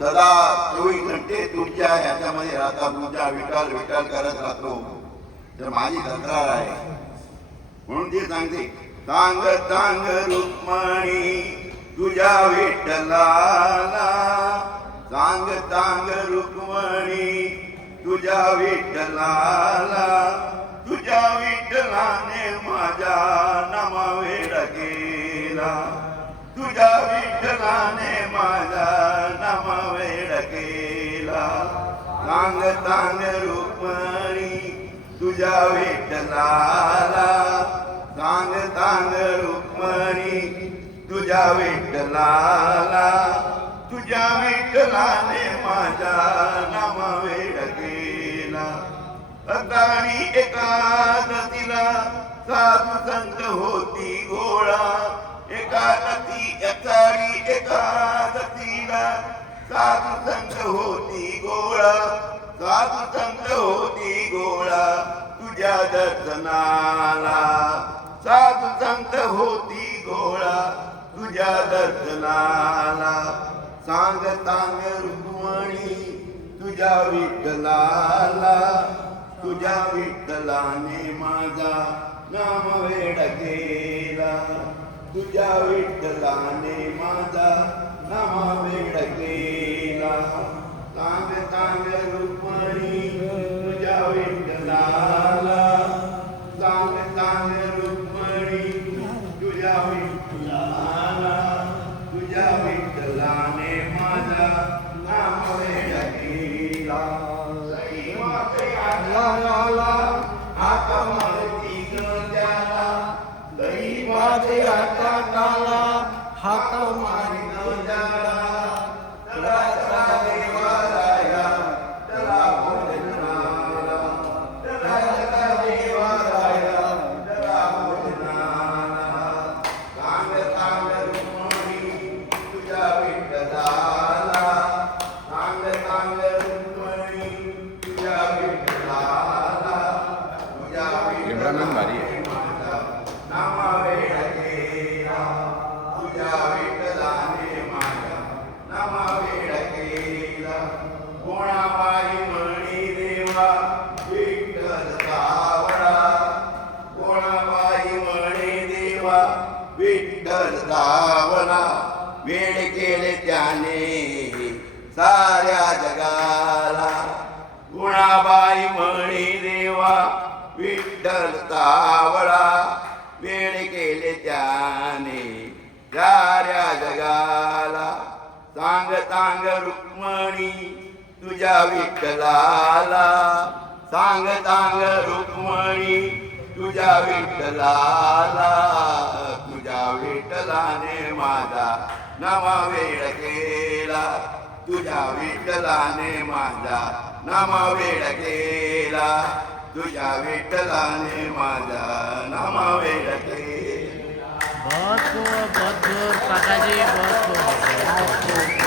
सदा 24 घंटे तुमच्या ह्याच्यामध्ये राहता, तुमच्या विठ्ठल विठ्ठल करत राहतो. तर माझी तक्रार आहे म्हणून ते सांगते, सांग सांग रुक्मिणी तुझ्या विठ्ठलाला, सांग सांग रुक्मिणी तुझ्या विठ्ठलाला, तुझ्या विठ्ठलाने माझ्या नामा वेड केला, तुझ्या विठ्ठलाने माझा नामा वेड केला. सांग सांग रुक्मिणी तुझ्या विठ्ठलाला, सांग सांग रुक्मिणी तुझ्या विठ्ठलाला, तुझ्या विठ्ठलाने माझा नामा वेड केला. अकाळी एकादशीला साधू संत होती गोळा, अकाळी एकादशीला साधू संत होती गोळा, साधू संत होती गोळा तुझ्या दर्शनाला, साधू संत होती गोळा तुझ्या दर्शनाला. सांग सांग रुक्मिणी तुझ्या विठ्ठलाला, तुझ्या विठ्ठलाने माझा नाम वेड केला, तुझ्या विठ्ठलाने माझा नाम वेड केला. सांग सांग रुक्मिणी तुझ्या विठ्ठलाला, सांग सांग रुक्मिणी तुझ्या विठ्ठलाला, तुझ्या विठ्ठलाने माझा नाम वेड केला. हात मारती त्याला, दही माझे हाताला, हात मारी त्याला, तळाचा देवाराया त्याला भोजनाला, तळाचा देवाराया त्याला भोजनाला. सांग सांग रुक्मिणी तुझ्या विठ्ठलाला, सांग सांग रुक्मिणी तुझ्या विठ्ठलाला, तुझ्या विठ्ठलाने माझा नामा वेड केला, तुझ्या विठ्ठलाने माझा नामा वेड केला. कोणाबाई म्हणी देवा विठ्ठल सावळा, कोणाबाई म्हणे देवा विठ्ठल सावळा, वेड केले त्याने साऱ्या जगाला. गुणाबाई म्हणे देवा विठ्ठल सावळा, वेड केले त्याने साऱ्या जगाला. सांग सांग रुक्मिणी तुझ्या विठ्ठलाला, सांग सांग रुक्मिणी तुझ्या विठ्ठलाला, तुझ्या विठ्ठलाने माझा नामा वेड केला, तुझ्या विठ्ठलाने माझा नामा वेड केला, तुझ्या विठ्ठलाने माझा नामा वेड केला. बहुत खूब काकाजी, बहुत खूब.